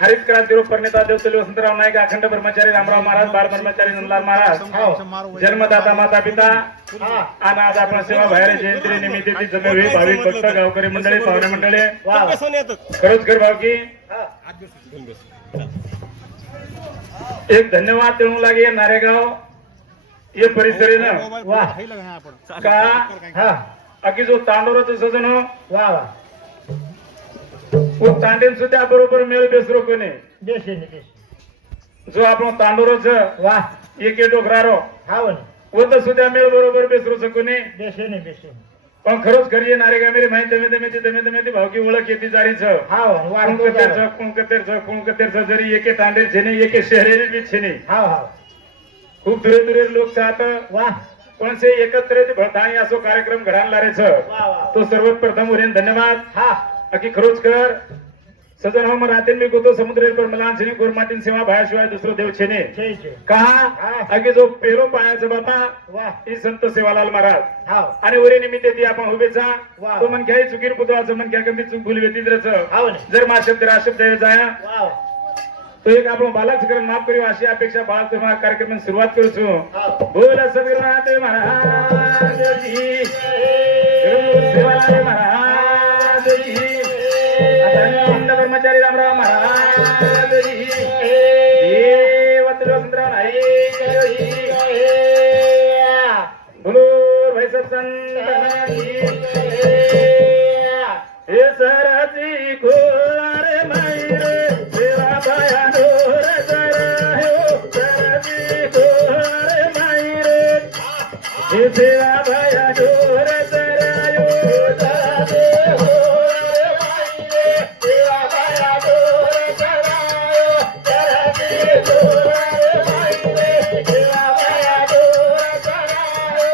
हरित क्रांती रूप प्रणेता देवतली वसंतराव नाईक अखंड ब्रह्मचारी रामराव महाराज बाळ ब्रह्मचारी नंदलाल महाराज जन्मदाता माता पिता आणि आज आपण सेवा बाहेर जयंती निमित्त ती जमेवे भाविक भक्त गावकरी मंडळी पाहुणे मंडळी खरोच घर भावकी एक धन्यवाद देणू लागे नारेगाव ये परिसरीनं का अकी जो तांडोराचं सजन वा वा वो तांडेन सुद्धा बरोबर मेळ बेसरो कोणी जो आपण तांडोरच वा एक डोकरारो वो तर सुद्धा मेळ बरोबर बेसरो सकोने पण खरोच खरी येणारे का मेरी माहिती दमे भावकी ओळख येते जारीच कुणकतेरच जरी एके तांडेर छेने एके शहरेने बी छेने खूप दुरे दुरे लोक चाहत वा पण से एकत्र भरतानी असो कार्यक्रम घडायला रेच तो सर्वप्रथम उरेन धन्यवाद हा अकी खरोच कर सजन हम रातेन मी गोतो समुद्र पर मलान छेने गोरमाटीन सेवा भायाशिवाय दुसरो देव छेने कहा अगे जो पेरो पायाचा बापा वा ई संत सेवालाल महाराज आणि वरे निमित्त ती आपण उभेचा तो मन घ्याय चुकीर पुतवाचं मन घ्या कमी चूक भूल व्यतीद्रच जर मा शब्द राशब्द जाया तो एक आपण बालक माफ करू अशी अपेक्षा बाळ तुम्हाला कार्यक्रम सुरुवात करू छु बोल सद्गुरुनाथ महाराज जी सेवालाल महाराज जी आनंद ब्रह्मचारी रामराव महाराज जी देवत वसंतराव नाईक बोलो भाई सब संत हे सरची खोलारे माईरे सेवा बाया डोर जरायो सरची खोलारे माईरे हे सेवा बाया डोर जरायो जाते होरे माईरे सेवा बाया डोर जरायो सरची खोलारे माईरे सेवा बाया डोर जरायो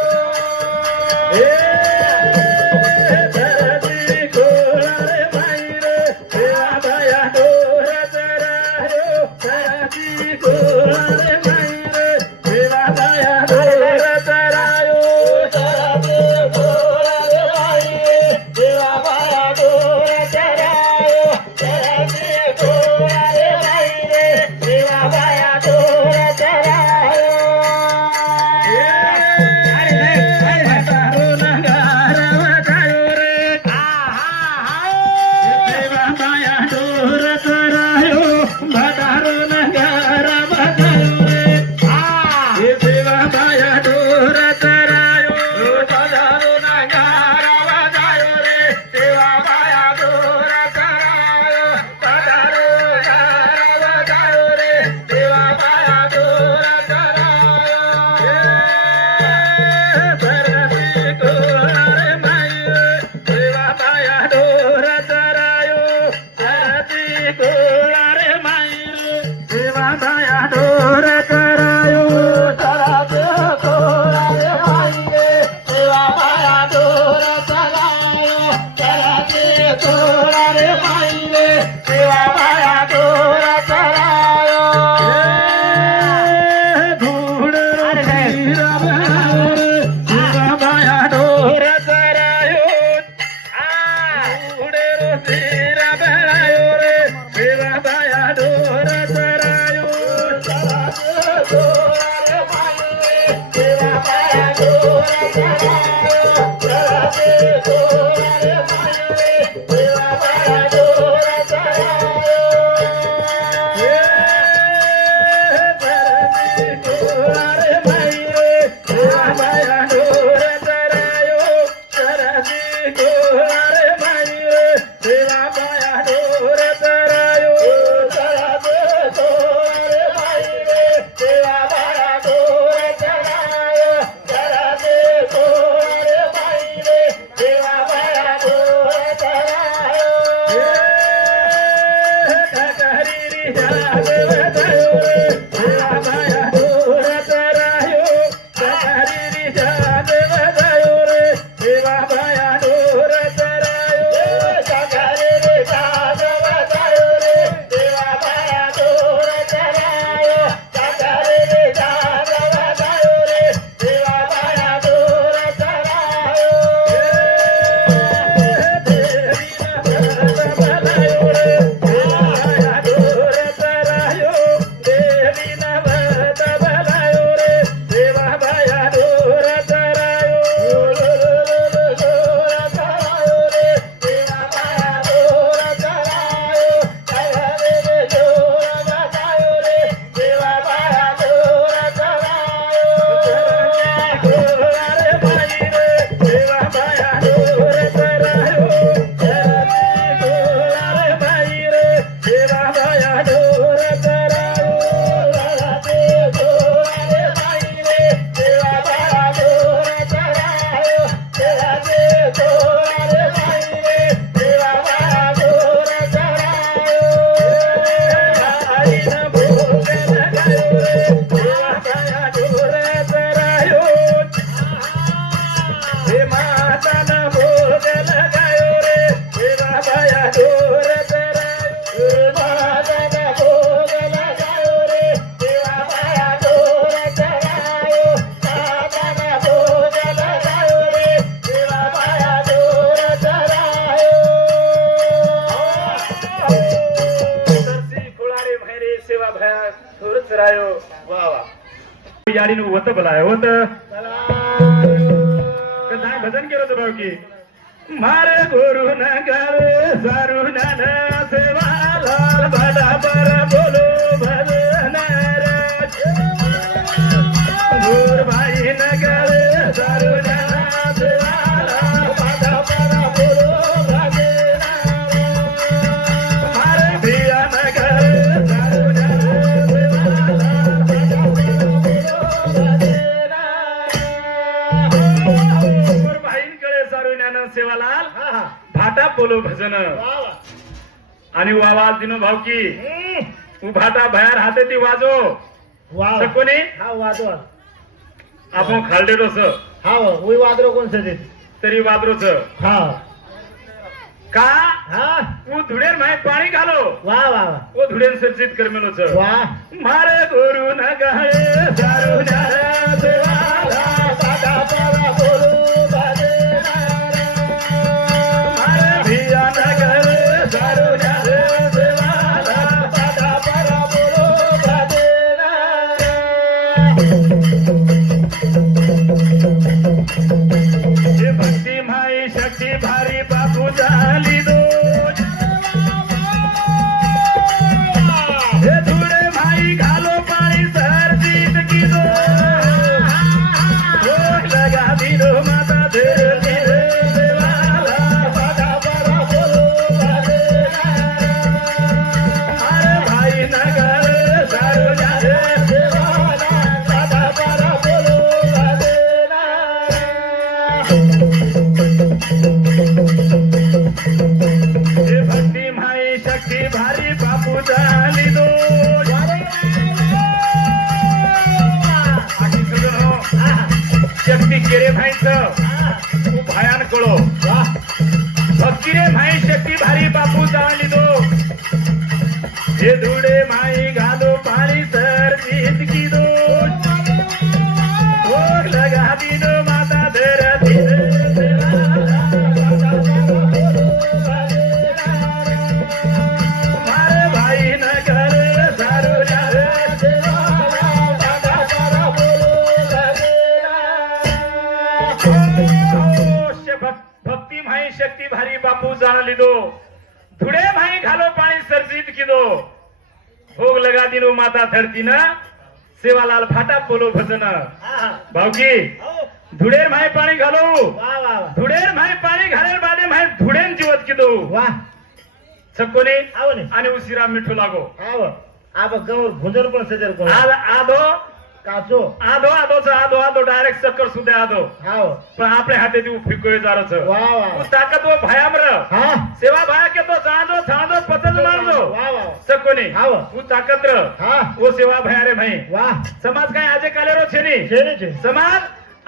भया थोरच रायो वा वा याडीनं होत बोलाय होत काय भजन केलं होतं भाऊ की मारे गोरू न गावे सारू न सेवा लाल भला बर बोलो भजन गोर भाई न गावे सारू न सेवा लाल भला बर बोलो भजन मारे प्रिया न गावे सारू न सेवा लाल भला बर बोलो भजन गोर भाईंकडे सारू न सेवालाल भाटा बोलो भजन आणि आवाज दिनो भावकी तू भाटा बाहेर हाते ती वाजो कोणी हा वाजवा आपण खालडेलो स हा उई वादरो कोण सजे तरी वादरोच हा का हा तू धुडेर माय पाणी घालो वा वा ओ धुडेन सर्जित करमेलोच वा मारे गुरु न गाळे सारू न सेवाला भाटा बोलो भजन मारे भिया न गाळे सारू न सेवाला भाटा बोलो भजन हे भक्ती माई शक्ती भारी बापू झाली दो हे धुडे माई घालो पाणी सरजीत की दो लगा दिलो माता धीरे धीरे देवाला बाधा बरा बोलो भजन अरे भाई नगर सारू जारे देवाला बाधा बरा बोलो भजन हे भक्ती माई शक्ती भारी बापू झाली दो शक्ती केरे भाईचं तू भयान कळो भक्ती रे भाई शक्ती भारी बापू झाली दो हे धुडे माई घालो पाणी सर जीत की दो लगा दिनो माता धर धीरे मारे भाई न कर सारू जारे भक्ती भाई शक्ती भारी बापू जाणली दो धुडे भाई घालो पाणी सरजीत की दो भोग लगा दिनो माता धरती न सेवालाल फाटा बोलो भजन भाऊकी धुडेर माय पाणी घालो वा वा धुडेर माय पाणी घालेर बादे माय धुडेन जीवत की दो वा सकोने आवने आणि उशिरा मिठू लागो आव आब गौर भुजर पण सजर कोण आधो काचो आधो डायरेक्ट चक्कर सुद्धा आधो हाव पण आपल्या हाते ती फिकोय जारच वा वा तू ताकद वो भयामर हा सेवा भाया के तो चांदो थांदो पतज मारदो वा वा सकोने हाव तू ताकद र हा वो सेवा भया रे भाई वा समाज काय आजे कालेरो छे नी छेने छे समाज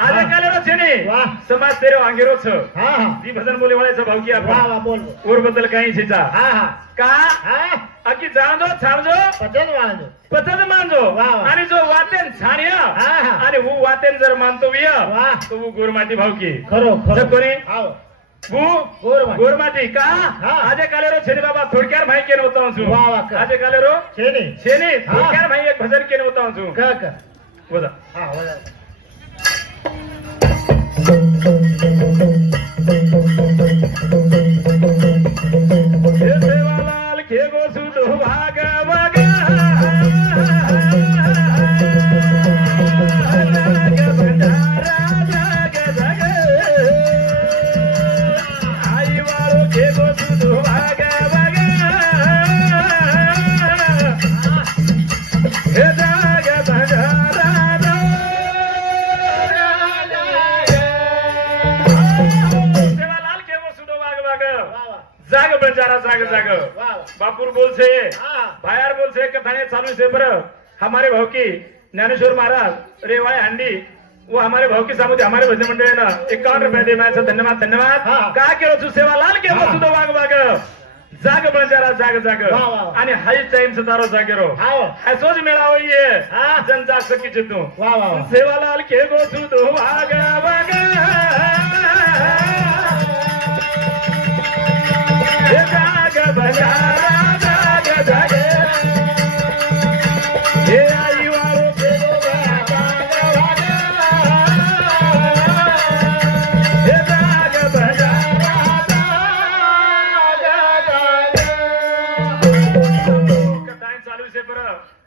आजे कालेरो छे नी वाह. समाज तेरो आंगेरो छ हा हा ती भजन बोले वाळाचा भाऊ की वा आपण वा बोल और बद्दल काही छेचा हा हा का हा अकी जाणदो थांबजो पतन वाळजो पतज मानजो वाह, वाह. आणि जो वातेन छानिया हा, हा. आणि वो वातेन जर मानतो विय वाह. तो वो गोरमाती भाऊ की खरो खरो कोणी हाव वो गोरमाती. गोरमाती का हा. आजे कालेरो छेनी बाबा थोडक्यात भाई केन होता हूं वाह, वाह, कर. आजे कालेरो छेने छेनी हा. थोडक्यात भाई एक भजन केन होता हूं का का बोला हा वळा हे सेवालाल के गो सुधो भाग भाग जग बंजारा जग जग आई वाळो के गो सुधो भाग भाग हे जग बंजारा सेवालाल के गो सुधो भाग भाग वा वा जाग बंजारा जाग जाग वा वा बापुर बोलसे हा बाहेर बोलसे कथाने चालू से बर हमारे भाव की ज्ञानेश्वर महाराज रेवाळे हंडी वो हमारे भाव की सामूहिक हमारे भजन मंडळ आहे ना 51 रुपये दे माझा धन्यवाद धन्यवाद हा. का केलो तू सेवा लाल के हा. सुद्धा वाग वाग जाग बंजारा जाग जाग वा, वा, वा. आणि हाई टाइम सतारो जागेरो हाव हसोज मेळावो ये हा. जन जाग सकी तू वा वा वा सेवा लाल के गो सुदो वाग वाग हे जाग बंजारा जाग जाग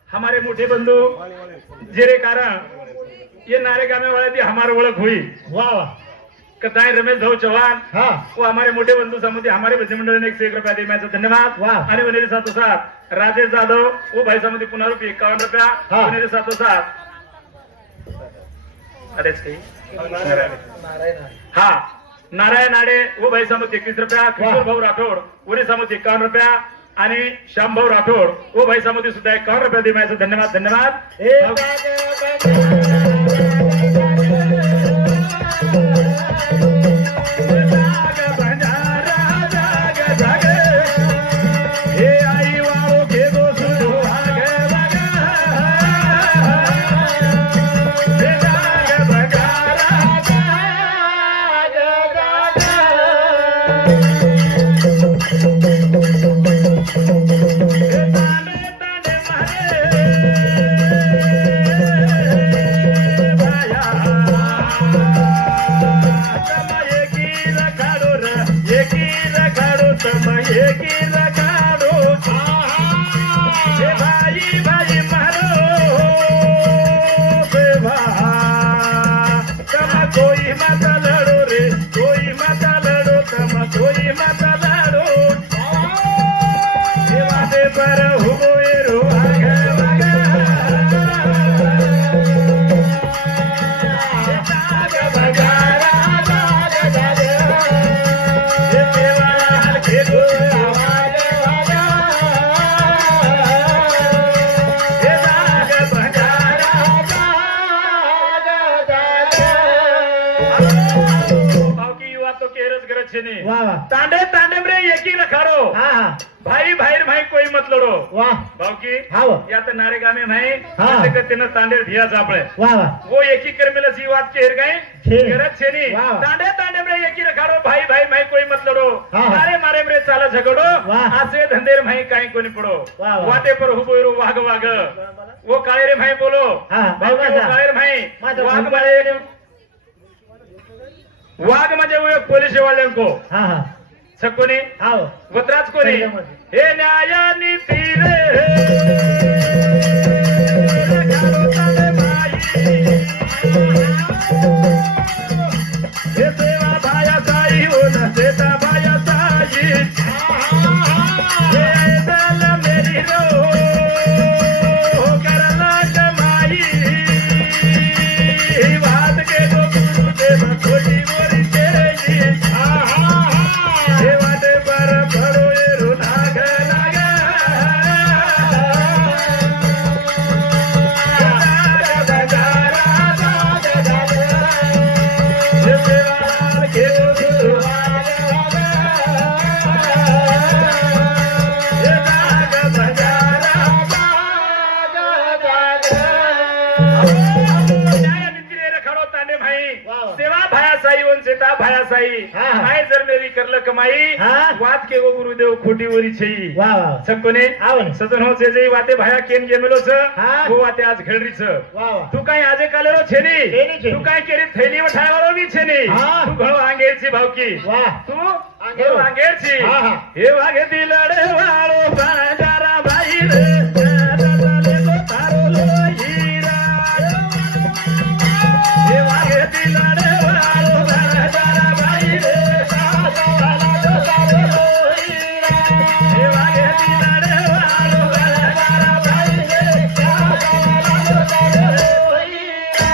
हमारे मोठे बंधु जेरे कारण ये नारे गाने वाले थी हमारे ओळख हुई वाह वाह कथाएं रमेश भाऊ चौहान हाँ वो हमारे मोठे बंधु समुद्री हमारे भजन मंडळ ने 101 रुपया दिए धन्यवाद वाह। आणि उन्हें साथों साथ राजेश जाधव वो भाई समुद्री पुनः रुपये 51 रुपया हाँ। उन्हें साथों साथ अरेच काही हाँ नारायण आडे वो भाई समुद्री 21 रुपया किशोर भाऊ राठोड उन्हें समुद्री 51 रुपया आणि श्याम भाऊ राठोड वो भाई समुद्री सुद्धा 51 रुपया दिए धन्यवाद धन्यवाद वाह वाह तांडे तांडे रे एकी रखाड़ो हाँ हाँ भाई भाई भाई कोई मत लड़ो वाह भाव की हाँ वो या तो नारे गामे भाई हाँ। ऐसे करते न तांडे धिया चापड़े वाह वाह वो एक ही कर मिला सी बात के हिर गए छे। गरज छेनी वाह। तांडे तांडे रे एकी रखाड़ो भाई भाई भाई कोई मत लड़ो हाँ। मारे मारे मेरे चाला झगड़ो वाह। आसे धंधे भाई काई कोनी पड़ो वाह, वाह। वाटे पर हुबोरो वाग वाग वो काळे रे भाई बोलो हाँ, भाव की वो माझा। काळे रे भाई माझा वाघ मुलगा म्हणजे वाघ म्हणजे वो एक पोलीस वाल्यांको हाँ हाँ सकोनी हाँ वो वत्राज कोणी त्याच्यामध्ये. हे न्यायानी तीरे घालो ताले बाई. हे सेवा भाया साई हो न सेता भाया साई हे ऐदल मेरी रो करला कमाई बात के तो गुरुदेव खोजी मोरी तेरी हे वाटे पर भरो एरो नाग नाग सेवा भाया साई वन सेता भाया साई हाँ। माय जर मेरी करल कमाई हाँ। वाद के वो गुरुदेव खोटी वरी छई वाह वाह सकोने आवड. सजन हो जे वाते भाया केन गेमेलो छ हाँ। वो वाते आज घडरी छ वाह वाह तू काय आजे कालेरो छेनी छेनी, छेनी. तू काय केरी थैली उठावारो बी छेनी हाँ. तू घणो आंगेरची भावकी वाह तू आंगेरो. घणो आंगेरची हाँ, हाँ. हे वागे दिलडे वाळो बाजारा बाई रे दादाले गो तारो लोहीरा हे वागे दिलडे वाळो बाजारा बाई रे दादाले गो तारो लोहीरा हे वागे दिलडे वाळो बाजारा बाई रे दादाले गो तारो लोहीरा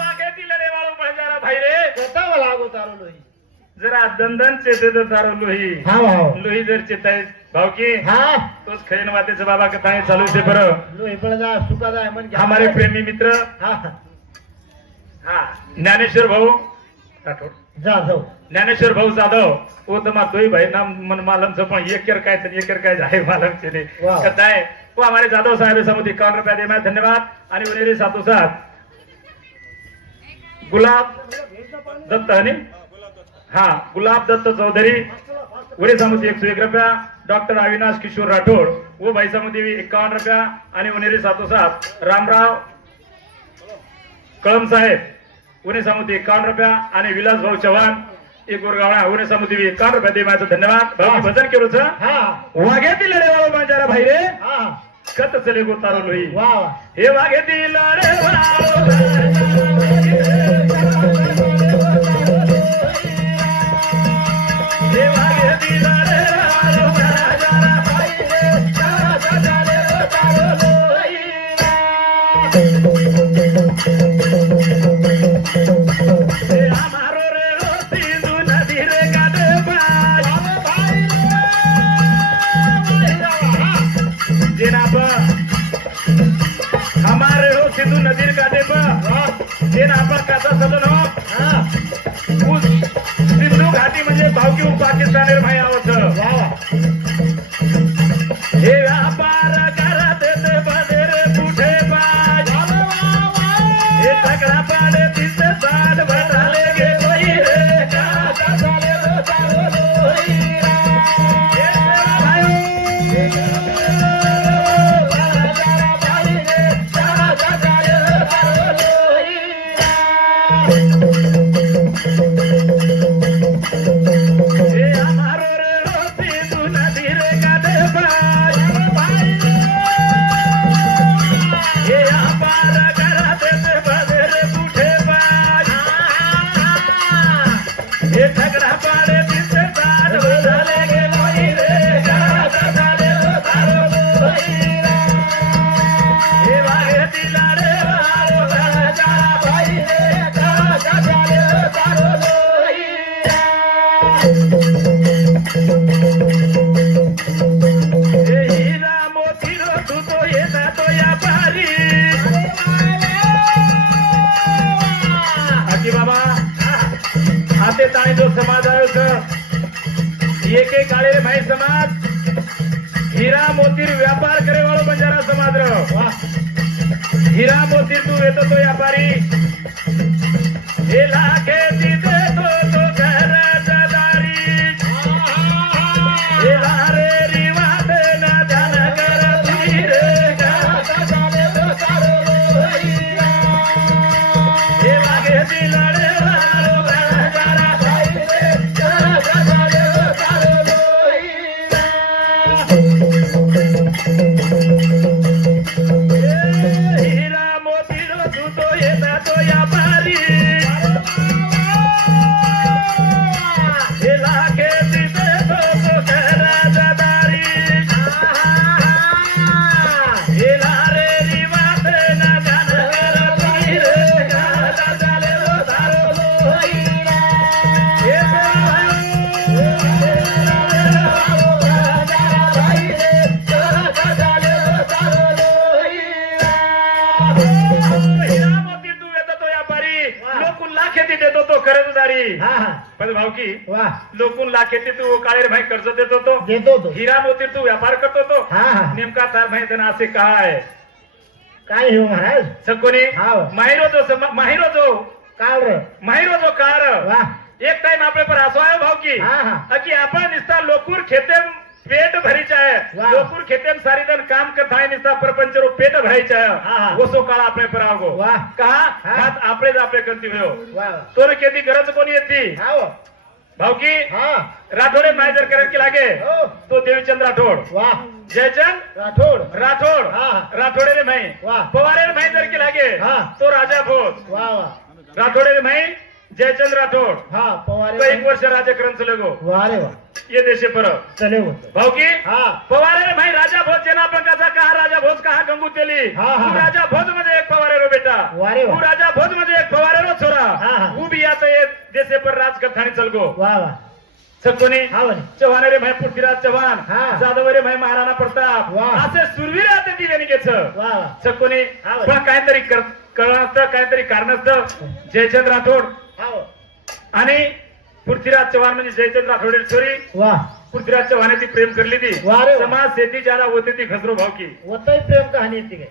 वागे दिलडे वाळो बाजारा भाई रे कसा मला लागो तारो लोही जरा दंदन चेते तर तारो लोही हाँ वाह लोही जर चेताय भावकी हाँ तोच खैन वातेचं बाबा कथाएं चालू से बरं लोही पण जा सुका जाय मन घ्या. हमारे प्रेमी मित्र हाँ हाँ हा ज्ञानेश्वर भाऊ राठोड जा जाऊ ज्ञानेश्वर भाऊ जाधव वो तो मार दोई भाई नाम मन मालम से पण एकर काय तर एकर काय आहे मालम से नहीं वाह. कथाएं वो हमारे जाधव साहेब समुद्री 51 रुपया दे मैं धन्यवाद आणि उनेरे साथों साथ गुलाब दत्त हनी हाँ गुलाब दत्त चौधरी उरे समुद्री 101 रुपया डॉक्टर अविनाश किशोर राठोड वो भाई समुद्री 51 रुपया आणि उनेरे साथों साथ रामराव कळम साहेब उन्हें समुद्री 51 रुपया आणि विलास भाऊ चव्हाण एक गोरगावळा उन्हें समुद्री 51 रुपया दे माझं धन्यवाद भाऊ भजन केलो छ हाँ वाघ्यातील लढेवाळो माझ्यारा भाई रे हाँ खत चले गोतारो लोई वा वा हे वागे दिल रे वाळो हे वागे दिल रे वाळो हे आमारो रे सिंधू नदी रे गादे बाज जेनाब हमारे हो सिंधू नदी का देव जेनाब कसा सदन हो उस सिंधू घाटी म्हणजे भावकी पाकिस्तान भाई आवत वा वा हे व्यापार करत ते बदरे कुठे बाज हे सगळा पाडे तिथे साड भराले गे कोई रे का झाले रो तारो लोईरा हे भाई हे आमारो रे रोती तू नदी रे गादे बाज हे आपार घरात ते बदरे कुठे बाज हे झगडा पाडे तिथे साड भराले गे कोई रे का झाले रो तारो लोईरा हे वागे दिला रे वाळो राजा भाई रे का झाले रो तारो लोईरा हे हिरा मोतीरो तू तो येता तो या पारी आजी बाबा आते ताणे जो समाज आयो छ एके काळे रे भाई समाज हिरा मोतीर व्यापार करे वाळो बंजारा समाज रो वा हिरा मोतीर तू येतो तो व्यापारी हे लागे तिथे तो घर दारी हे लारे रिवाद ना ध्यान कर फिरे का झाले रो तारो लोईरा हे वागे दिला रे वाळो बंजारा भाई रे का झाले रो तारो लोईरा हिरा मोतीरो तू तो येता तो या पारी हे लागे तिथे तो घरा दारी हे लारे रिवात ना ध्यान कर फिरे का झाले रो तारो लोईरा हे भाई रे का झाले रो तारो लोईरा हिरा मोती तू येतो तो व्यापारी लोकून लाखेती देतो तो कर्जदारी हा हा पण भावकी वा लोकून लाखेती तू काळे भाई कर्ज देतो तो देतो तो हिरा मोती तू व्यापार करतो तो हा हा नेमका तार भाई त्यांना असे काय काय हो महाराज सकोनी हाव. माहिरो जो काल रे कार वा एक टाइम आपले पर असो आहे भावकी हा हा की आपण निस्ता लोकूर खेतेम पेट भरीचा है वाह. लोकूर खेतेम सारी दिन काम करता है निस्ता परपंच रो पेट भरायचा हा, हा. है वो सो काळ आपले पर आवगो वाह. कहा हा. हात आपले कंती हो वा तोर केती गरज कोणी येती हाव भावकी हा राठोडे मायजर करत की लागे हो तो देवीचंद राठोड वा जयचंद राठोड राठोड हा. राठोडे रे भाई वाह. पवारे रे भाई जर की लागे हा. तो राजा भोज वा वा राठोडे रे भाई जयचंद राठोड हा तो पवारे 1 वर्ष राजकरण चलेगो वा रे वा ये देशे पर चले होत भावकी हा पवारे रे भाई राजा भोज जेना पंकाचा कहा राजा भोज कहा गंगू तेली हा, हा. तू राजा भोज मध्ये एक पवारे रो बेटा वारे वा. तू राजा भोज मध्ये एक पवारे रो छोरा हा, हा. तू भी आता ये देशे पर राज करतानी चलगो वा वा सकोनी हा वनी चव्हाण रे भाई पृथ्वीराज चव्हाण हा. जाधव रे भाई महाराणा प्रताप वाह. असे सुरवीर आता ती वेणीकेच वा वा सकोनी हा. पण काहीतरी कळलं असतं काहीतरी कारण असतं जयचंद राठोड हाव आणि पृथ्वीराज चव्हाण म्हणजे जयचंद राठोड छोरी वा पृथ्वीराज चव्हाण ती प्रेम करली ती वाह रे वाह. समाज शेती ज्यादा होते ती खसरो भावकी वतई प्रेम कहाणी येते काय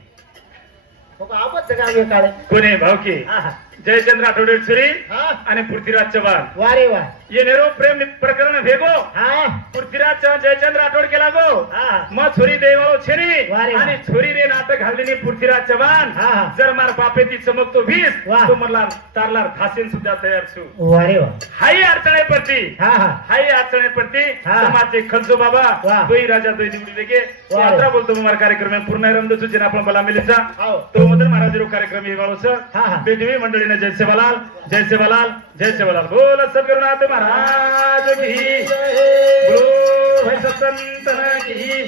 हो का आपण सगळा काळे कोणी भावकी हा हा जयचंद राठोड छोरी हा आणि पृथ्वीराज चव्हाण वा रे वा ये नेरो प्रेम प्रकरण भेगो हा पृथ्वीराज चव्हाण जयचंद्र राठोड केला गो हा मग छोरी देवालो छेनी वारे वा. आणि छोरी रे नाटक घाललेली पृथ्वीराज चव्हाण हा, हा. जर मार बापेती चमकतो वीस वा. तो मला तारलार धासेन सुद्धा तयार छु वारे वा हाई अडचणे पडती हा हा हाई अडचणे पडती हा. समाजचे खंजो बाबा वा. दोई राजा दोई निवडी लेके वा. यात्रा बोलतो मार कार्यक्रम पूर्ण रंद सूचना आपण मला मिलेचा हाव. तो मदन महाराज रो कार्यक्रम येवाळोस हा, हा. बेदवी मंडळीने जय सेवालाल जय सेवालाल जय सेवालाल बोल सद्गुरुनाथ महाराज की बोलो भाई संतन की